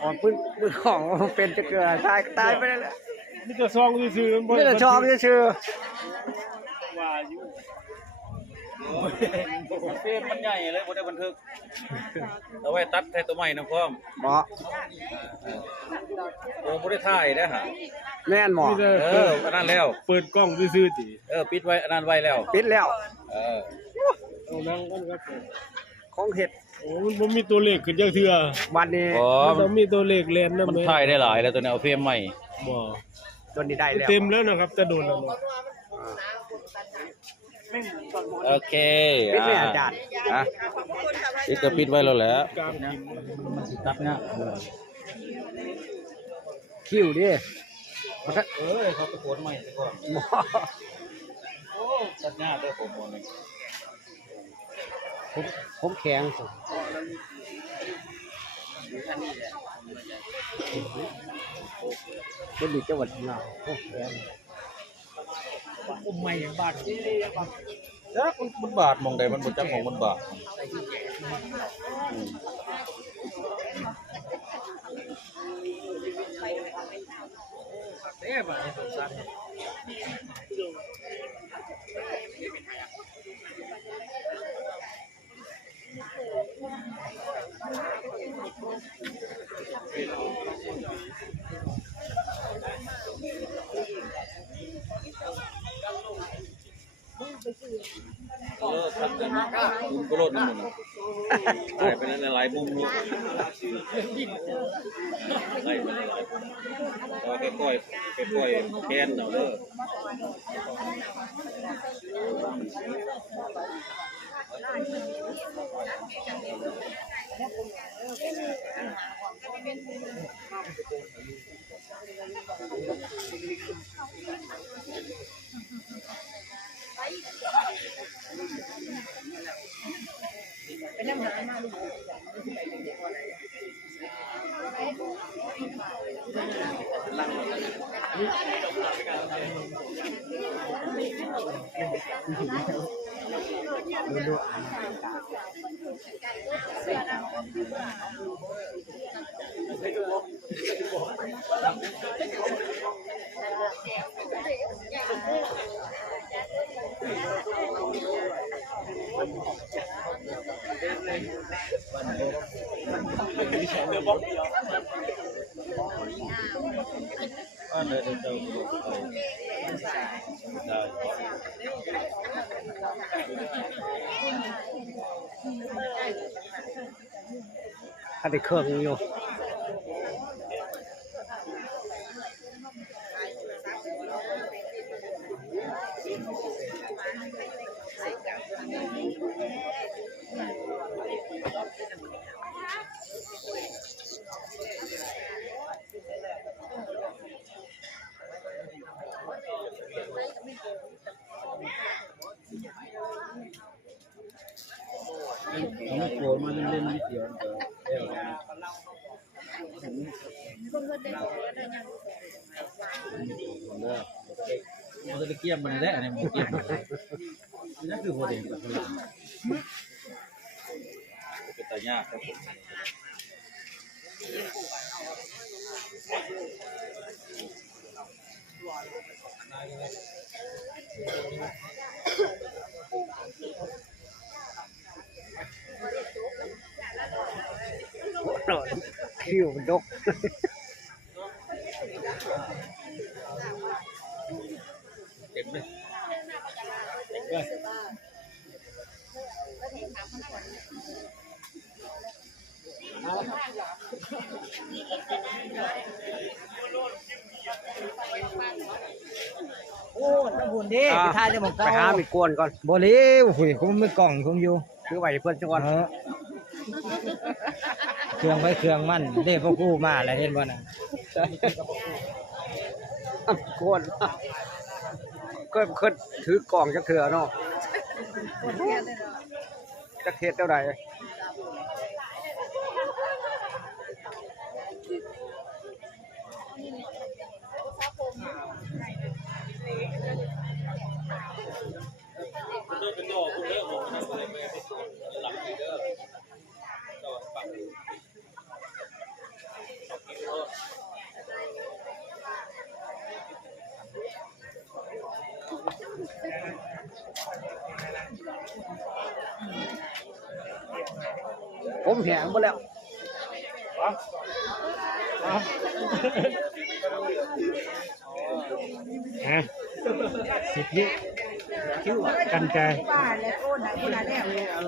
ของปืนของเป็นจะเกิดตายไปแล้ว นี่จะซองซื่อๆ นี่แหละชอบชื่อ ว่าอยู่ เฟรมมันใหญ่เลยบ่ได้บันทึกเอาไว้ตัดใส่ตัวใหม่นะพ่อม หมอ บ่ได้ถ่ายได้ฮะ แม่นหมอ อันนั้นแล้ว เปิดกล้องซื่อๆติ ปิดไว้อันนั้นไว้แล้ว ปิดแล้ว เอานั่งกันครับ ของเห็ด โอ้มันบ่มีตัวเลขขึ้นจังเทื่อ วันนี้ อ๋อ มันต้องมีตัวเลขแล่นนำ มัน แม่ ถ่ายได้หลายแล้วตัวนี้เอาเฟรมใหม่ บ่ ตัวนี้ได้แล้ว เต็มแล้วนะครับจะโดนแล้วเนาะ โอเค ปิดเลยอาจารย์ ปิดก็ปิดไว้แล้วแหละ กลางกิน ตัดเนี่ย คิวดิ เขาตะโกนใหม่ซะก่อน หมอ ตัดหน้าด้วยผมบ่นี่ ผมแข็งเป็นดีจังหวัดเราผมแข็งผมไม่บาด จักมันบาดมองใดมันบ่จักของมันบาด ทักกันมุมก็โลดนั่นน่ะตายไปนั้นหลายมุมลูกไล่ไปหลายมุมแต่ว่าค่อยๆแค้นเอาเด้ออันเดินเจ้าก็ไปได้ อันนี้เครื่องอยู่มันโกรธมันเล่นนิดเดียวมันจะเกี่ยมมันได้อะไรมันเกี่ยมนั่นคือหัวเด่นกับพลังเป็นตายากครับผมคิวดกเต็มเลยโอ้ตะบุญดิไปทายได้หมด ไปหามีกวนก่อน บ่เลี้ยวหุยผมไม่กล่องผมอยู่ คือไว้เพื่อนจังหวัด เครื่องไปเครื่องมันเด้พวกกูมาแล้วเห็นบ่น่ะ กวนก็ขึ้นถือกล่องจะเถื่อเนาะจะเทศเท่าไหร่ ผมแหงหมดแล้ว ฮะสิบนิ้วกันใจ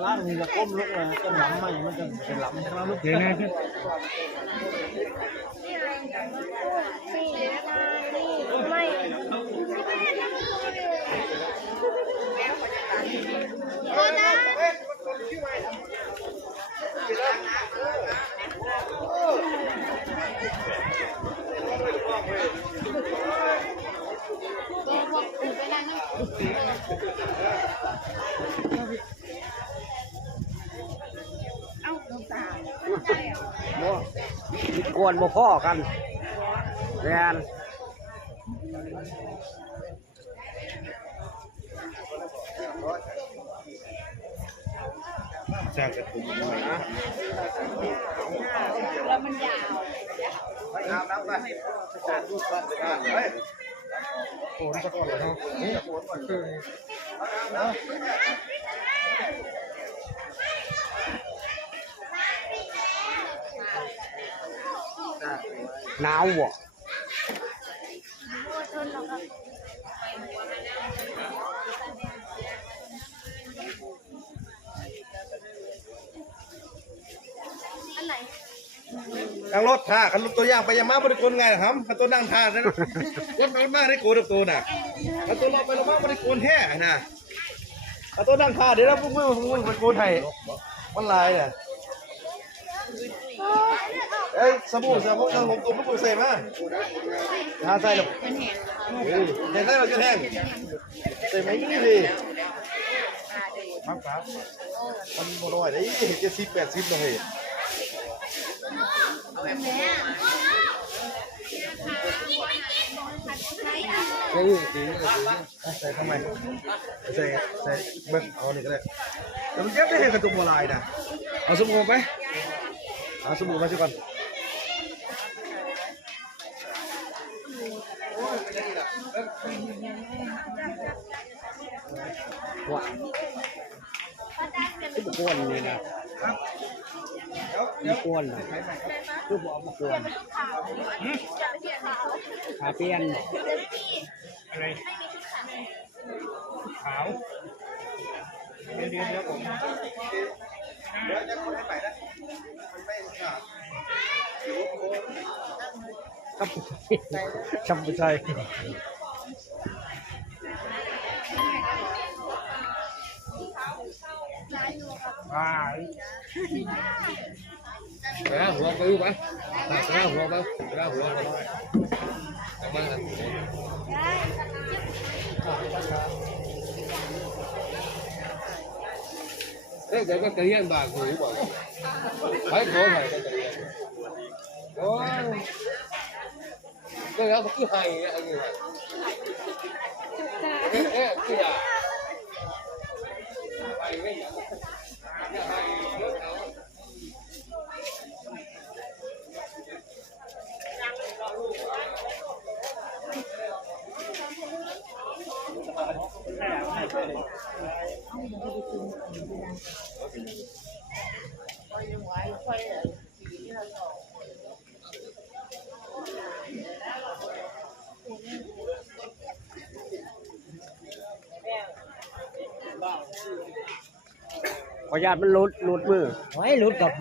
ล้างนี่ละก้มลงเลยจะหล้ำไหมมันจะเป็นหล้ำใช่ไหมลูก เดี๋ยวนะพี่ ไม่ บ่มีกวนบ่พ่อกันแม่น สร้างกระตุ้นหน่อยนะ แล้วมันยาว หนาวบ่ อันไหน นั่งรถท่าคันรถตัวย่างไปยังมาบริกรไงครับคันตัวนั่งท่านะรถไปมากได้โกนตัวน่ะคันตัวเราไปเรามาบริกรแท้น่ะคันตัวนั่งท่าเดี๋ยวเราพวกมึงไปโกนไทยมันลายเนี่ยเอ้ยสบู่นั่งลงตัวพวกมึงใส่มาทาใส่หรอเห็นได้เราจะแห้งใส่ไหมนี่ดิมักปะมันบ่น้อยได้เห็นจะ70-80เลยใส่ทำไมใส่เบิ้งเอานี่ก็ได้แต่มันเก็บได้เห็นกระตุกบัวลายนะเอาสบู่ไปเอาสบู่มาสิก่อน ว่าคือบ่กวนนี่นะบ่กวนน่ะคือบ่เอาบ่กวนขาเปลี่ยน อะไรขาวเดี๋ยวผม ครับจำบ่ใช่ ว้า หัวไปอยู่ปะหัวไปหัวไปมาเอ๊ะเดี๋ยวก็จะเยี่ยนบางหูบ่ไปโถ่ไปก็จะเยี่ยนโอ้ยก็แล้วก็คือไห้อะไรเงี้ยเอ๊ะคืออย่าไปไม่อยากจะไห้เยอะเอา ขออนุญาตมันหลุดมือ โอ้ยรุดกับ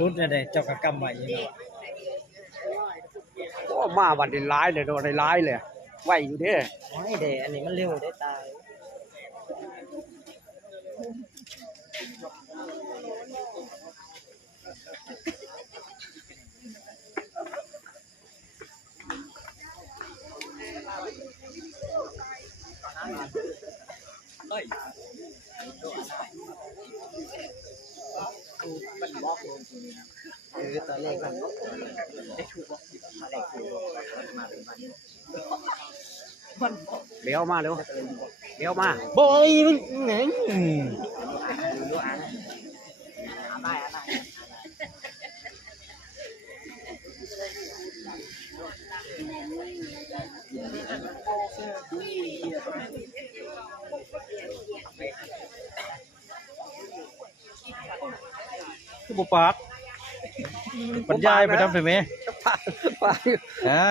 รุดเนี่ยเด้เจ้ากะกำไว้อยู่เนาะ โอ้มาวันนี้ร้ายเลยโดนได้ร้ายเลยไหวอยู่เด้ โอ้ยเด้อันนี้มันเร็วได้ตายตอนแรกมันได้ถูกบ่มาได้ถูกมาเป็นวัน เดี๋ยวมาเดี๋ยวมา บอยมันหยัง คือบ่ปากบรรยายไปทำไปไหม ปาก ฮะ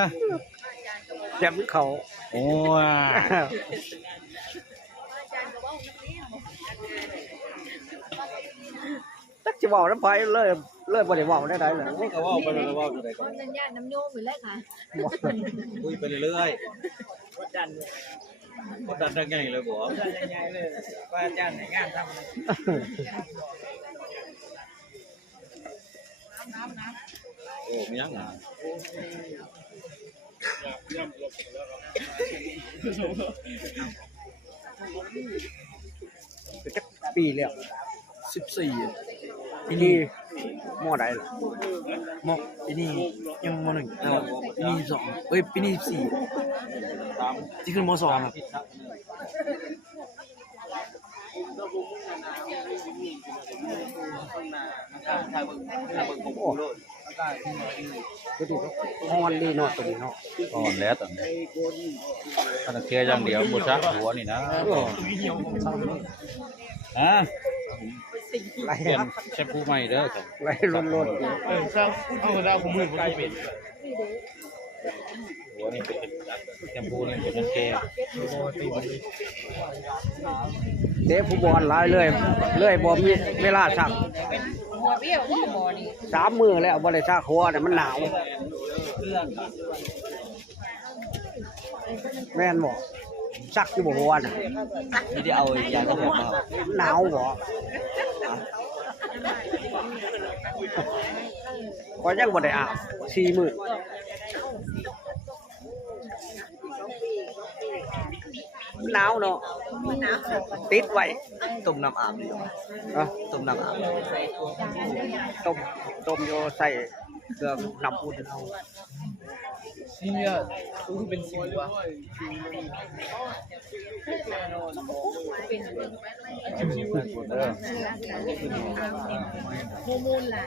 แจ่มเขา โอ้ย ตักจะบอกน้ำไฟเลยบ่ได้บอกได้เลย ก็ว่าไปเลยว่าอะไร คนนันญาติน้ำโยมอยู่แล้วค่ะ คุยไปเรื่อย กดดัน ๆกดดันได้ไงเลยบ่ กดดันยังไงเลยว่าอาจารย์ในงานทำอะไร โอ้มียังอ่ะ ปีแล้ว 14 ปีนี้หม้อใดล่ะ มอกปีนี้ยังม.1ปีนี้12ปีนี้14ที่ขึ้นม.2ครับ ก็ดีฮอนดีเนาะตรงนี้เนาะ อ่อนแล้วตอนนี้ถ้าเคลียร์อย่างเดียวบ่ซักหัวนี่นะฮะ ไร เปลี่ยนแชมพูใหม่เด้อครับ ไรล้น หัวนี่เป็นแชมพูนี่เป็นแก้ว ๆเด้ผู้บอลหลายเลยบ่มีเวลาซัก หัวเบี้ยวว่าบ่อนี่ 3 มื้อแล้วบ่ได้ซักหัวเนี่ยมันหนาวแม่นบ่ซักอยู่บ่หัวน่ะ ไม่ได้เอายาสระผมมา หนาวบ่ก็ยังบ่ได้อาบ4 มื้อหนาวเนาะติดไว้ ต้มน้ำอาบดีกว่า เนาะ ต้มน้ำอาบ ต้มโยใส่เครื่องน้ำอุ่นเอา โฮอร์โมนหลาย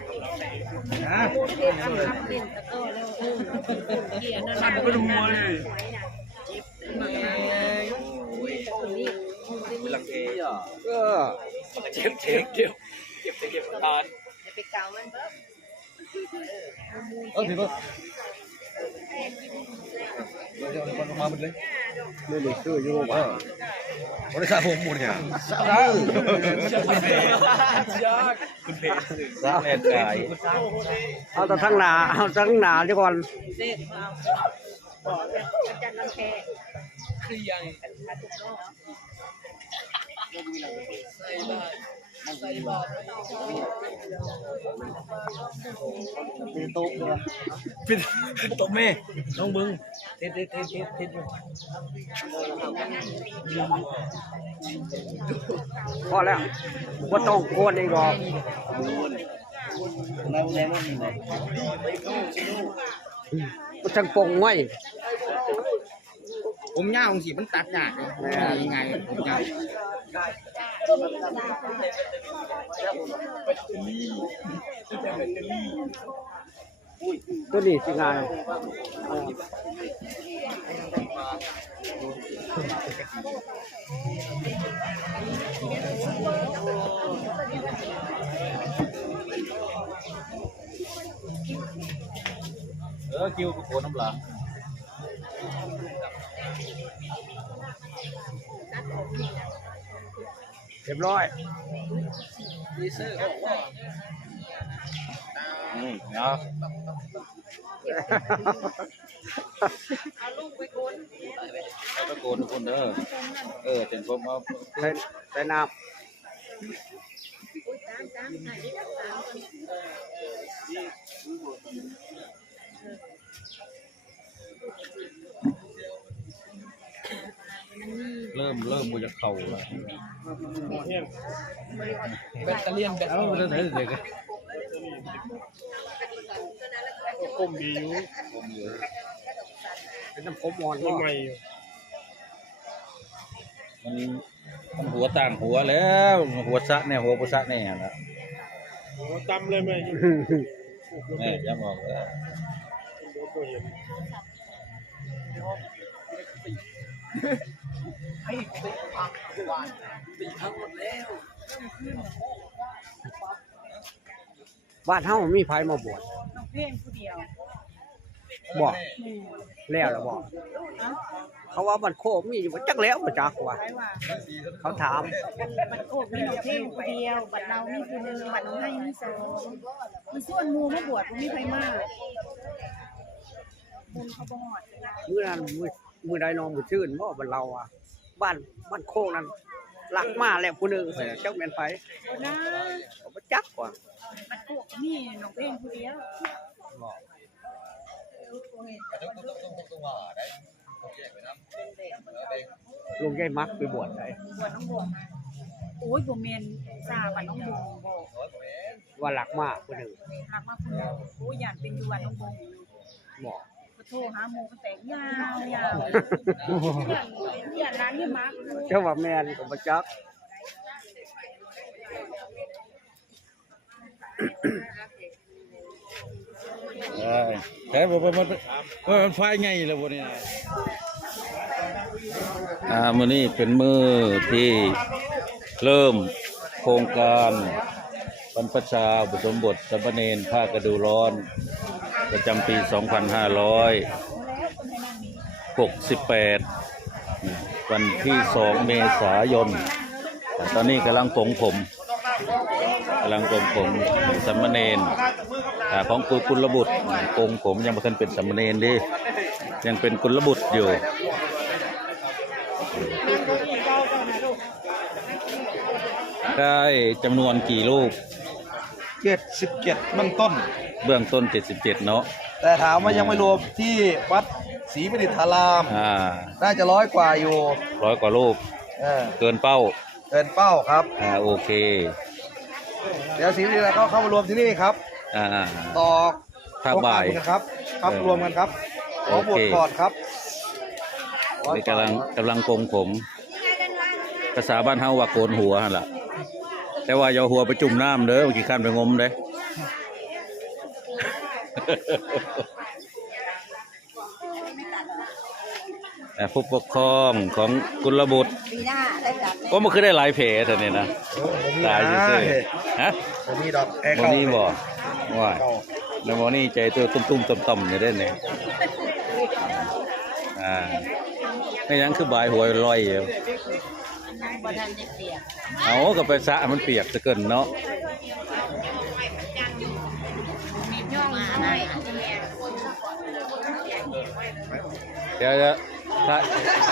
โฮอร์โมนเด็กทำเด่นตะโตแล้วเกียร์นั่นสั่นก็ดูมัวเลย ลังเกย์อ่ะ เออ เจ็บเดี๋ยวเก็บทาน จะไปเกามันเบิ่ ถือว่าเราจะคนมาหมดเลย นี่นี่คืออยู่ว่า บริษัทผมหมดเนี่ยสร้างแรงกาย เอาแต่ทั้งหนาเอาทั้งหนาดีก่อน เด็กมาบอกอาจารย์ลำแพ มีโต๊ะเนี่ย เป็นตบแม่น้องเบิ้งเท็ดพอแล้วบ่ต้องโกนอีกหรอก เราแรงว่ามีไหน มันจังปงไว้ ผมยาวสิมันตัดยากยังไงผมยาว ตัวนี้สิงานคิวโกนน้ำหลัง เรียบร้อย เนาะ เอาลูกไปโกน แล้วก็โกนทุกคนเด้อเต็มผมเอา ใส่น้ ตามไหนได้ตาม เริ่มบ่จะเข่าแล้ว แบตเตอรี่แบต เอาไปเลยเด็ก คมดีอยู่ ำเป็นน้ำผมอ่อน ต้น ก็ ใหม่ มันหัวต่างหัวแล้วหัวซะเนี่ยหัวปุษะเนี่ยนะ ตำเลยแม่ แม่ย้ำบอกเลย ตีทั้งหมดแล้ว บ้านเฮามีไผมาบวช น้องเพ่งผู้เดียว บอกแล้วล่ะบอกเขาว่าบ้านโคกมีอยู่บ่จักแล้วบ่จักว่า ไว้ว่า เขาถาม บัดโคกมีน้องเพ่งผู้เดียวบัดเรามีผู้หนึงบัดน้องให้มีสองมีส่วนหมู่มาบวชบ่มีไผมาบุญเขาบ่ฮอด มื้อนั้นมื้อใดน้องบ่ชื่นบ่บ้านเราอ่ะบ้านโคกนั้นลักมาแล้วผู้หนึงจักแม่นไผ นะ ก็บ่จักว่า บัดโคกมีน้องเพ่งผู้เดียว ลุงยายมักไปบวชได้ บวชน้องบวชโอ้ยบ่แม่นซาบัดน้องบุญบ่ ว่าลักมาผู้หนึง หักมาคุณโอ้ยย่านเป็นอยู่บัดน้องบุญ บอก ก็โทรหาหมู่ก็แตกยาวๆย่านร้านนี่มัก เจ้าว่าแม่นก็บ่จัก แต่มันไฟไงแล้วบ่เนี่ย มื้อนี้เป็นมื้อที่เริ่มโครงการบรรพชาอุปสมบทสามเณรภาคฤดูร้อนประจำปี 2568 วันที่ 2 เมษายน ตอนนี้กำลังปลงผมสามเณรของกุลบุตรปลงผมยังไม่ทันเป็นสามเณรดิยังเป็นกุลบุตรอยู่ได้จำนวนกี่ลูก 77เบื้องต้น เบื้องต้น 77 เนาะ แต่ถามว่ายังไม่รวมที่วัดศรีประดิษฐารามน่าจะ100 กว่าอยู่ 100 กว่าลูกเกินเป้า เกินเป้าครับ โอเค เดี๋ยวศรีประดิษฐารามก็เข้ามารวมที่นี่ครับต่อ ภาคบ่าย ครับรวมกันครับขอบวชก่อนครับ นี่กำลังปลงผมภาษาบ้านเฮาว่าโกนหัวหั่นล่ะแต่ว่าอย่าหัวไปจุ่มน้ำเด้อเมื่อกี้ข้ามไปงมเด้ ผู้ปกครองของกุลบุตรก็มันคือได้หลายเพจเนี่ยนะตายซื่อฮะ ผมมีดอกแอร์ โม เก่า นี่บ่ว่าแล้วโมนี่ใจตัวตุ้มๆต่ำๆอยู่ได้เนี่ยไม่ยังคือบายหัวลอยอยู่เอากับไปสะมันเปียกซะเกินเนาะเดี๋ยวจะ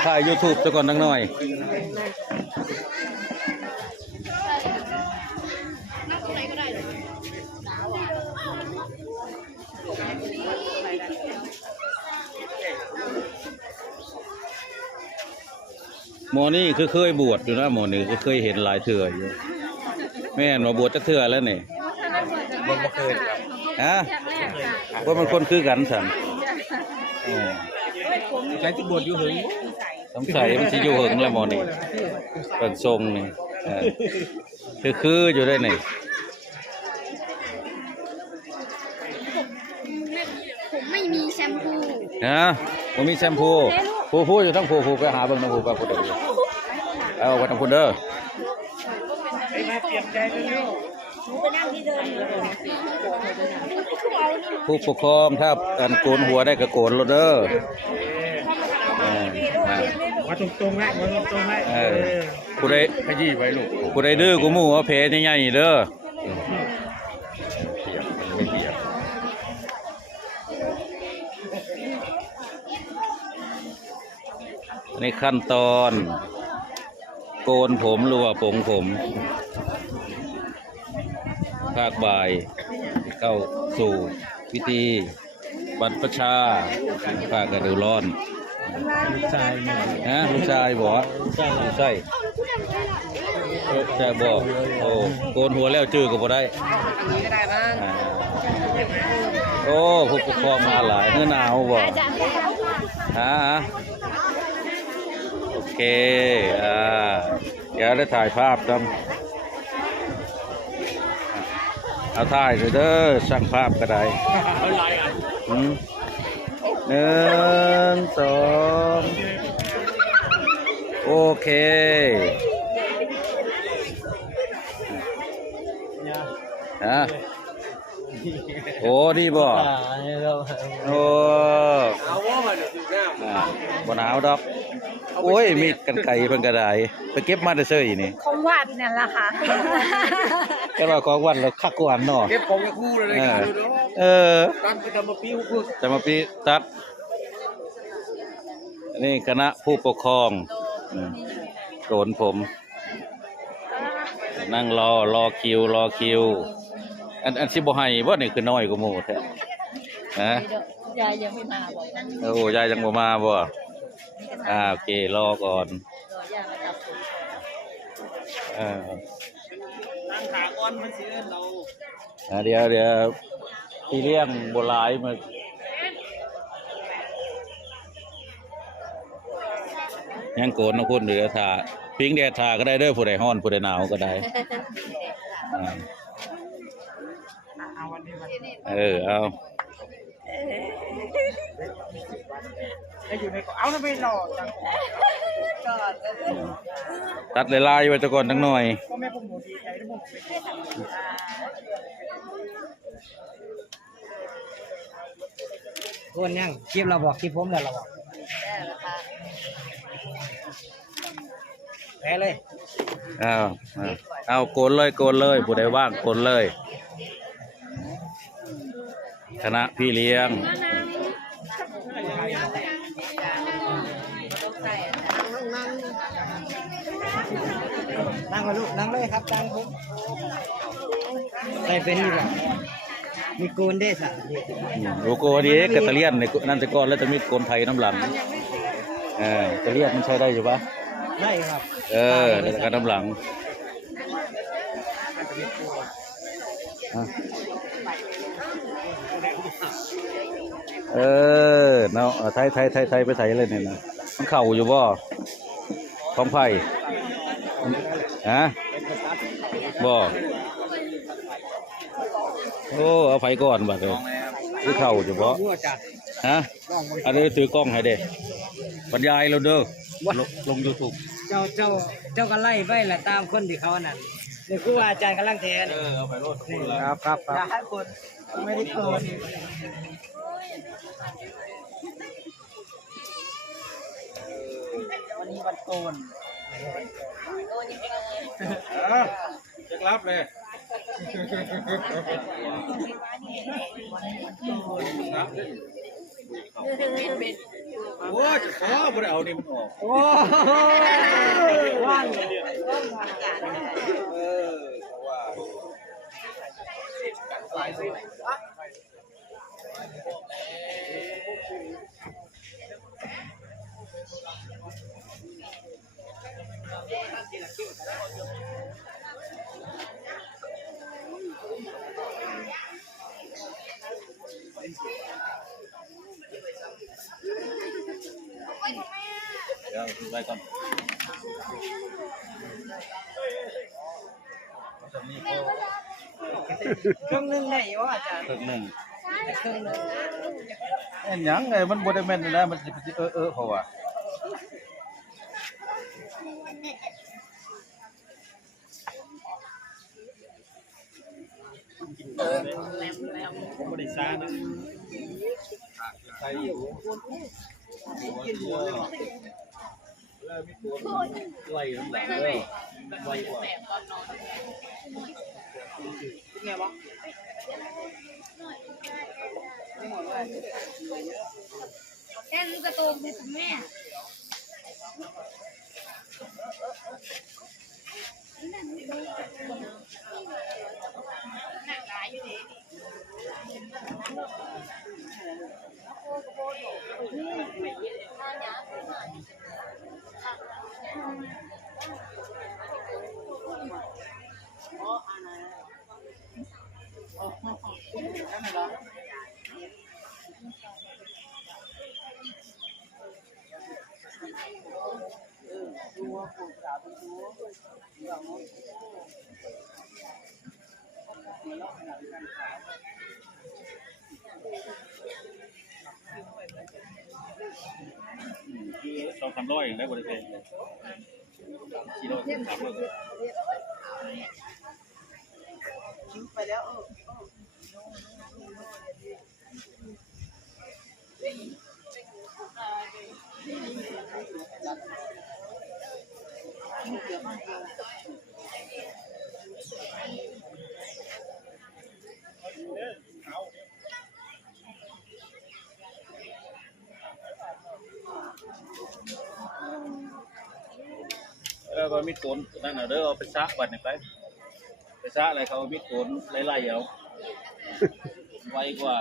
ถ่าย YouTube ซะก่อนนักหน่อยหมอนี่คือเคยบวชอยู่นะหมอนี่ก็เคยเห็นหลายเถื่ออยู่แม่นมาบวชจะเถื่อแล้วนี่ บนบ่เคยครับ ฮะว่ามันคนคือกันสัน ใช้ที่บวชอยู่หึง สงสัยมันจะอยู่หึงแล้วหมอนี่เป็นทรงนี่คืออยู่ได้นี่ ผมไม่มีแชมพู ผมมีแชมพูผู้อยู่ทั้งผู้ไปหาเบิ่งทั้งผู้ไปผู้เดียวเอาไปทั้งผู้เด้อผู้ปกครองถ้าการโกนหัวได้ก็โกนโลดเด้อมาตรงๆไว้ผู้ใดขยี้ไว้ลูกผู้ใดดื้อกูหมู่ว่าเพใหญ่ๆเด้อในขั้นตอนโกนผมหรือว่าปลงผมภาคบ่ายเข้าสู่พิธีบรรพชาภาคฤดูร้อนลูกชายบอกลูกชายบอกโอ้โกนหัวแล้วจื้อก็บ่ได้โอ้ผู้ปกครองมาหลายเนื้อหนาวบ่โอเคเดี๋ยวได้ถ่ายภาพกันเอาถ่ายเด้อช่างภาพก็ได้1 2โอเค โอ้ดีบ่โอ้บ่หนาวดอกโอ้ยมีดกันไก่เพิ่นก็ได้ไปเก็บมาแต่เซยนี่ ของหวานนั่นล่ะค่ะ ก็ว่าของวันแล้วคักกว่าเนาะ เก็บของกับคู่เลยกันดูเนาะ เออ ตัดไปทำมาปิ้วคือ จะมาปีตัดนี่คณะผู้ปกครองโกนผม นั่งรอคิวอันสิบ่ให้บ่นี่คือน้อยกว่าหมู่แท้ฮะ ยายยังไม่มาบอก โอ้ยายยังบ่มาบ่โอเครอก่อน ยายมาจับผม นั่งขาก้อนมันสิเอิ้นเรา เดี๋ยวพี่เลี้ยงบ่หลายมายังโกนนะคุณเดี๋ยวทาพิงแดดทาก็ได้เด้อผู้ใดร้อนผู้ใดหนาวก็ได้เอา อยู่ในเอาแล้วไปหล่อจัง ตัดลายๆไว้ตะก่อนจังหน่อย ก็แม่ผมหมูดีใจที่ผมเป็น คนยังคลิปเราบอกคลิปผมแล้วเราบอกแพ้เลย เอาโกนเลยผู้ใดว่างโกนเลยคณะพี่เลี้ยง นั่งมาลูกนั่งเลยครับนั่งผมใส่เป็นอยู่แล้วมีโกนได้สัก โลโก้ดีกัตเตเลียนในนั่นแต่ก่อนแล้วจะมีโกนไทยน้ำหลังกัตเตเลียนมันใช้ได้อยู่ปะ ได้ครับ แล้วก็น้ำหลังเนาะไทยไปใส่เลยเนี่ยนะมันเข่าอยู่บ่ของไผ่บ่โอ้เอาไฟก่อนบัดเลยคือเข่าอยู่บ่อันนี้ถือกล้องให้เด้บรรยายเราเด้อลง YouTube เจ้าก็ไล่ไปแหละตามคนที่เขานั่นนี่ครูอาจารย์กำลังแทนเอาไปรถ ครับ อยากให้คนไม่ได้โกน วันนี้วันโกน จะรับเลย โอ้จะขอบ่ได้เอานี่มันออก โอ้ว่าง เดี๋ยวไปก่อน เครื่องนึงได้อยู่อาจารย์ ตึกหนึ่ง เครื่องนึง เอ็นหยังไงมันบ่ได้แม่นนะมันสิเพราะว่าผมบ่ได้ซ่านะใส่อยู่ไล่น้ำหลังเลยไล่กว่า แค่ลูกกระโตงเป็นแม่ 200-300อย่างได้บ่ได้เป็นกิโล300ไปแล้ว แล้วก็มีดโกนนั่นน่ะเด้อเอาไปซะบัดนี่ไปซะอะไรเขาเอามีดโกนไล่ๆเอาไวกว่า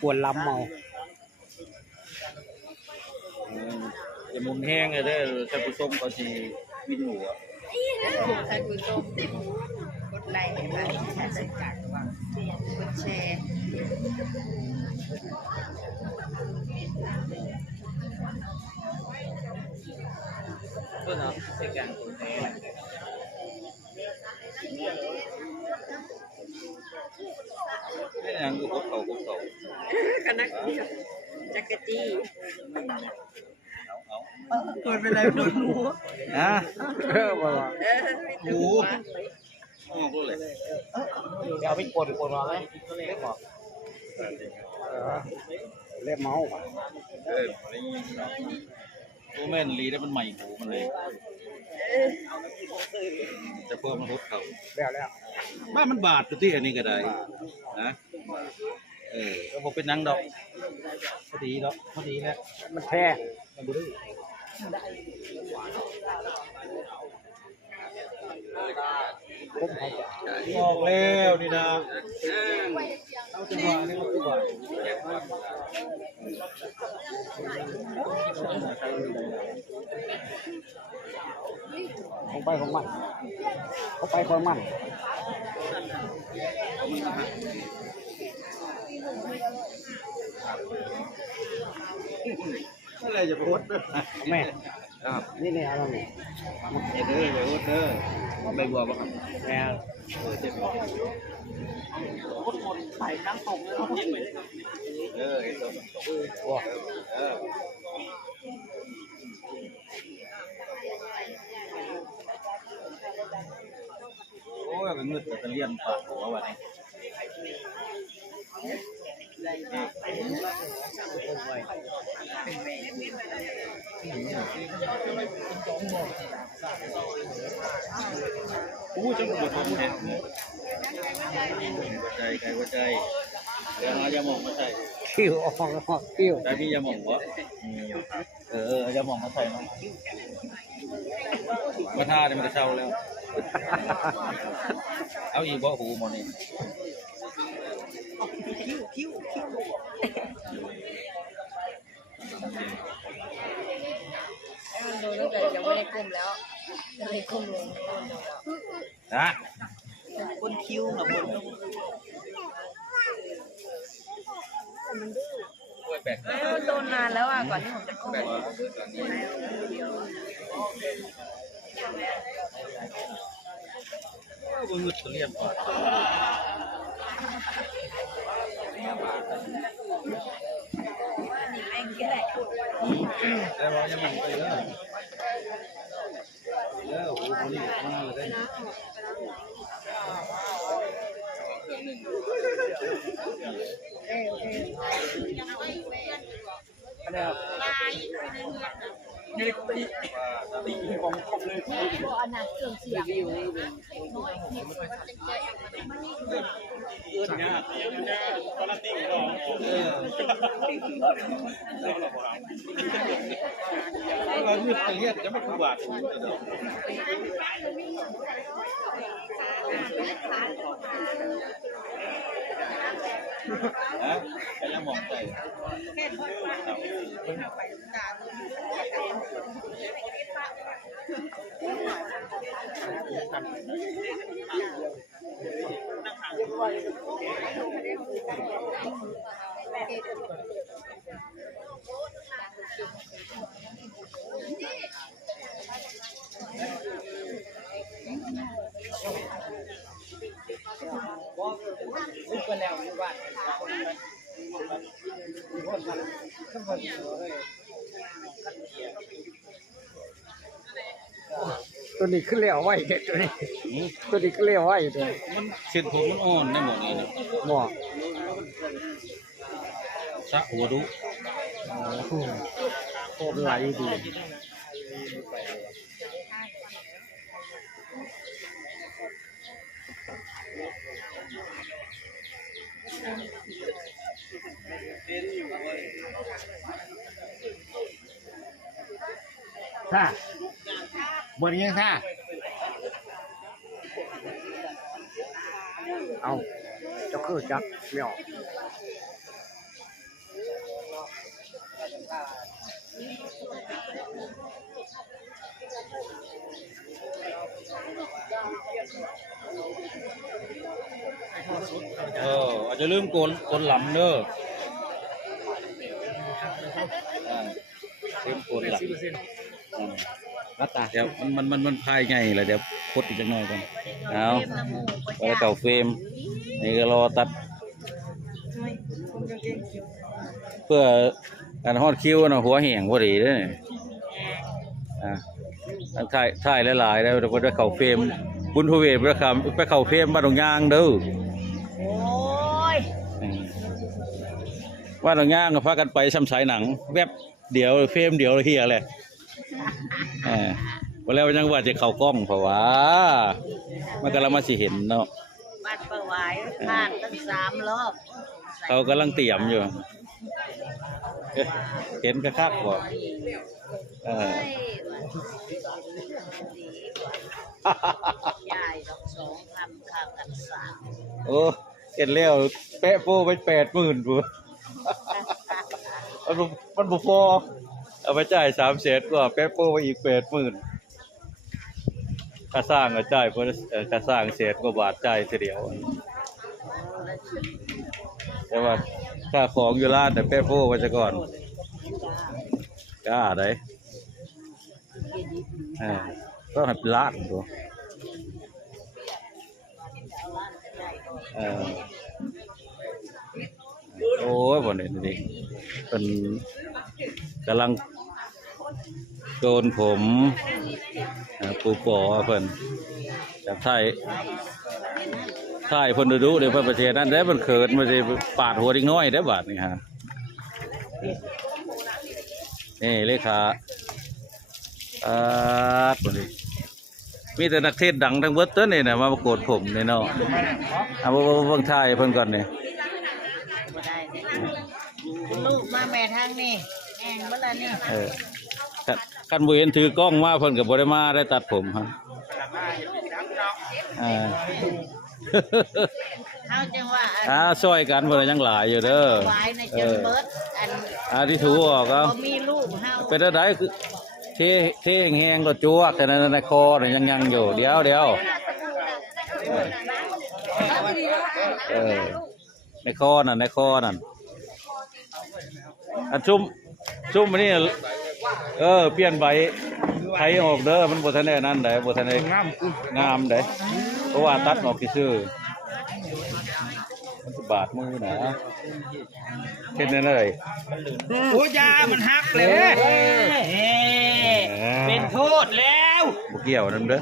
ปวดลำเมา อย่ามุนแห้งเลยเด้อท่านผู้ชมเขาสิวินหัว ท่านผู้ชมกดไลค์ให้บ้านท่านสังกัดกดแชร์ ก็เนาะเป็นการตรงแท้ ไม่ยังก็กบเขา คณะจักรจี้ เอา เปิดเป็นไรเปิดหมู นะ บ่ว่า หมูออกเลย เอาไปกดมาไหมเล็กบอก เรียกเมาว่ะ ตัวแม่นลีได้มันใหม่หมูมันเลยจะเพิ่มมันลดเขา แล้ว บ้านมันบาดตัวที่อันนี้ก็ได้นะก็บอกเป็นนังดอกพอดีแล้ว มันแพ้ มันบุรี ผมให้ ออกแล้วนี่นะเอาจังหวะนี่ก็คือว่า ของไปของมันเขาไปของมัน อะไรจะโพสต์ แม่นี่อะไรนี่ เด้อใบบัวป่ะครับ แม่ เจ็บ ใส่น้ำตกเลย ไอ้ตัวมันตกโอ้ยก็เงือกตะเลียนปากหัววันนี้อู้จังหวะทำแทนหัวใจเดี๋ยวเราจะมองมาใส่ คิวออกคิว แต่พี่จะมองวะจะมองมาใส่เนาะมาท่าเนี่ยมันจะเช่าแล้ว เอาอีกบ่หูมอนี่ มันดูตั้งแต่ยังไม่ได้ก้มแล้วจะเลยก้มลง นะ คนคิ้วกับคน แบก มันโดนนานแล้วอ่ะก่อนที่ผมจะก้ม ก็งึดเรียบก่อน แม่งแก่ แล้วเราจะมองไปเลยแล้วหูคนนี้มาเลยได้เราเลือกจะเรียกจะไม่ถูกบาทนะก็ยังมองใจ ลุกไปแล้วอยู่บ้านคนกันทั้งคนเลย ตัวนี้ขึ้นเลี้ยวไว้เด็ดตัวนี้ขึ้นเลี้ยวไว้เด็ด มันเส้นผมมันอ่อนได้หมดนี่นะ บ่ สะหัวดุ โคตรไหลดีท่าบนยังท่าเอาเจ้าคือจักไม่ออก อาจจะลืมโกนหลำเด้อลืมโกนหลำรัตตาเดี๋ยวมันพายไงล่ะเดี๋ยวพดอีกจังหน่อยก่อนเอาไปเก่าเฟรมนี่ก็รอตัดเพื่อการฮอดคิวนะหัวแห้งพอดีเด้ออันถ่ายหลายๆแล้วก็ได้เข่าเฟรมบุญพระเวทพระคำไปเข่าเฟรมบ้านดงยางเด้อว่าเราย่างก็พากันไปช้ำสายหนังแวบเดี๋ยวเฟรมเดี๋ยวเฮียเลยวันแล้วยังว่าจะเข้ากล้องเพราะว่ามันกำลังมาสิเห็นเนาะ บ้านเปิดไว้ผ่านตั้ง3 รอบ เขากำลังเตรียมอยู่เห็นกระคักบ่ยายดอก2 ทำข้าวกัน3 โอ้เห็นแล้วแปะโป้ไป80,000ปุ๊มันบุฟอเอาไปจ่าย300,000กว่าแปะโป้ไปอีก80,000ค่าสร้างก็จ่ายเพราะค่าสร้าง100,000 กว่าบาทจ่ายทีเดียวแต่ว่าค่าของอยู่ร้านแต่แปะโป้ไว้ซะก่อนกล้าได้ต้องให้เป็นล้านตัวโอ้ยบ่เนี่ยนี่เป็นกำลังโกนผมปูปอเพิ่นจากไทยเพิ่นดูเดี๋ยวเพิ่นประเทศนั้นได้เพิ่นเขินมาสิปาดหัวดิ้งน้อยได้บาดนี่ฮะนี่เลขาตัวนี้มีแต่นักเทศดังทั้งเบิดเต้นนี่นะมาประกวดผมนี่เนาะเอาเบิ่งถ่ายเพิ่นก่อนนี่ลูกมาแม่ทางนี่แองเมื่อไรนี่กันบ่เห็นถือกล้องมาเพิ่นก็บ่ได้มาได้ตัดผมฮะเขาจังว่าช่วยกันเพิ่นยังหลายอยู่เด้อไว้ในจังเบิดที่ถูออกเอามีลูกเฮาเป็นอะไรคือเทแห้งๆก็จั่วแต่ในคอเนี่ยยังอยู่เดี๋ยวในคอนั่นอันชุ่มอันนี้เปลี่ยนใบไทยออกเด้อมันบ่ทันได้นั่นได้บ่ทันได้งามได้เพราะว่าตัดออกซื่อมันสิบาดมือนะเฮ็ดแน่เลยโอ้ยามันหักเลยเป็นโทษแล้วบ่เกี่ยวนั่นเด้อ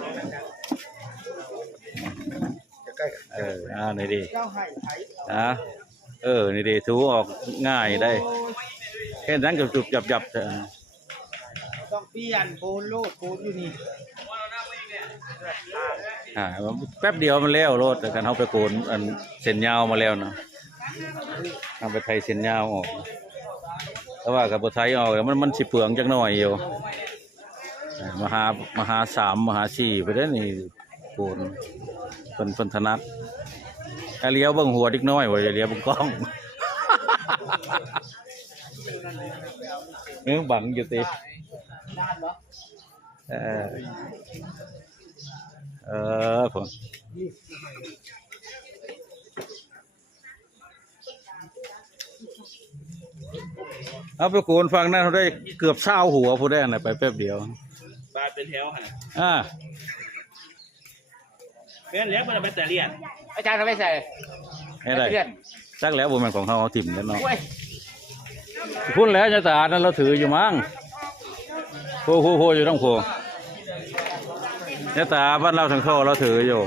นี่ดินี่ดิถูออกง่ายได้แค่นั้นก็จุบจับต้องเปลี่ยนโบนโลดโบนอยู่นี่แป๊บเดียวมันแล้วโลดแต่กันเขาไปโกนอันเส้นยาวมาแล้วนะเอาไปไทยเส้นยาวออกแต่ว่ากับไทยออกมันสิเปลืองจักหน่อยอยู่มหา3มหา4ไปได้นี่โกนเป็นถนัดเลี้ยวเบิ่งหัวดิกน้อยว่าเลี้ยวเบิ่งกล้องเนื้อบังอยู่ติผมเอาไปโกนฟังนั่นเขาได้เกือบ20หัวผู้ได้น่ะไปแป๊บเดียวบาดเป็นแถวฮะเป็นแล้วมันไปแต่เรียนอาจารย์ทำไมใส่ ให้ได้จักแล้วบ่แม่นของเฮาเอาถิ่มกันเนาะพุ่นแล้วจะตานั้นเราถืออยู่มั้งโหอยู่ต้องโผจะตาบ้านเราทั้งโซ่เราถืออยู่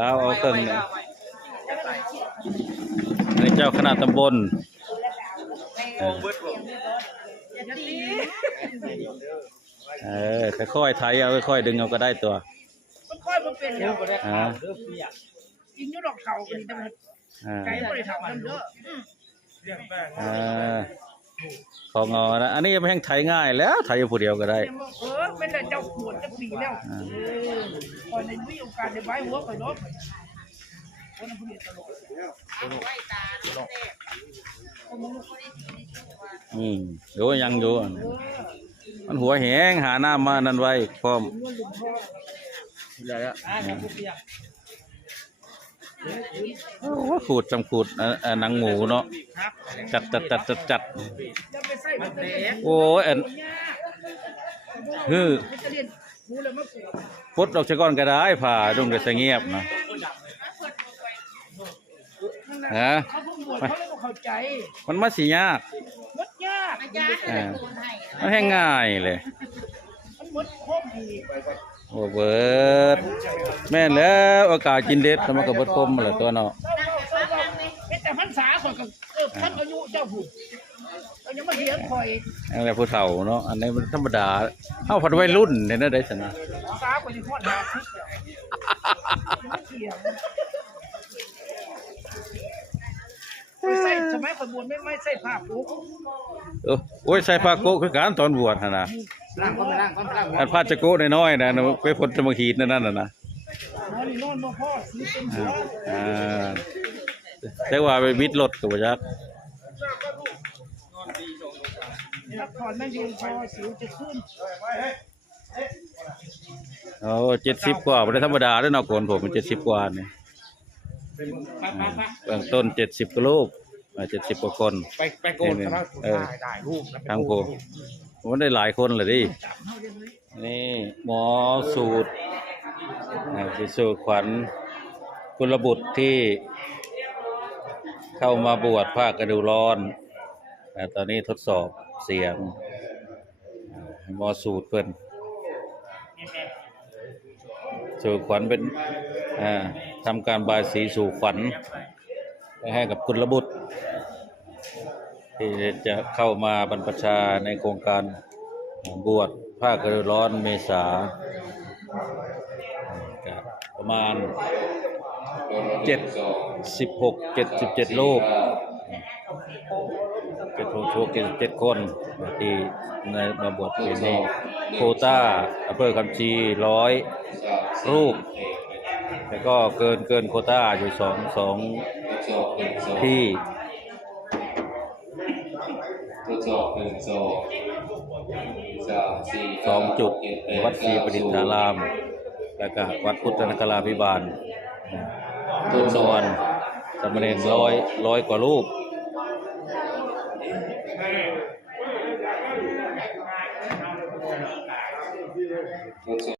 เอาเครื่องในเจ้าคณะตำบลค่อยๆไถเอาค่อยๆดึงเอาก็ได้ตัวมันค่อยมาเป็นแล้วกินยุดอกเข่ากันแต่มันไก่บริษัทมันเด้อของงอนะอันนี้ยังไม่แห้งไถง่ายแล้วไถอยู่ผู้เดียวก็ได้ไม่ได้เจ้าขวดจะปีแล้วก่อนในวิโอกาสในใบหัวไปเนาะคนนั้นผู้เดียวตลอดอยู่ยังอยู่มันหัวแหงหาหน้ามานั่นไว้พร้อมขูดจำขูดหนังหมูเนาะจัดโอ้ยพดดอกชะก้อนก็ได้ผ่าดุงเดือดเงียบนะมันมาสียากมันแห้งง่ายเลยโอ้เบิร์ดแม่แล้วอากาศกินเด็ดแล้วมันก็เบิร์ดคมมาเลยตัวเนาะแต่พรรษาข่อยก็ท่านอายุเจ้าผู้เรายังมาเลี้ยงข่อยอะไรผู้เฒ่าเนาะอันนี้มันธรรมดาเอาผัดวัยรุ่นเนี่ยน่าได้สนะสาข่อยจะทอดหาทิพย์ใส่สมัยข่อยบวชไม่ใส่ผ้าโป๊กโอ้ยใส่ผ้าโก๊คือการตอนบวชนะการผ้าจะโก๊น้อยๆนะไปพ้นจะมาขีดนั่นนะนอนมาพ่อซื้อเต็มหัวแต่ว่าไปวิดรถกับยักษ์ถอนไม่ยืนพอสิวจะขึ้น70 กว่าไม่ได้ธรรมดาด้วยเนาะคนผมมัน70 กว่าเนี่ยเบื้องต้น70 กว่าลูก70 กว่าคนไปโกนได้รูปทั้งผมได้หลายคนเลยดินี่หมอสูตรไปสู่ขวัญกุลบุตรที่เข้ามาบวชภาคกระดูร้อนตอนนี้ทดสอบเสียงหมอสูตรเพิ่นสู่ขวัญเป็นทำการบายสีสู่ขวัญให้กับกุลบุตรที่จะเข้ามาบรรพชาในโครงการบวชภาคกระดูร้อนเมษาประมาณ77 รูป77 คนที่มาบวชเป็นในโควต้าอำเภอคำชี100 รูปแล้วก็เกินโควต้าอยู่2ที่2 จุดวัดศรีประดิษฐารามแล้วก็วัดพุทธนคราภิบาลจำนวนสามเณร100 กว่ารูป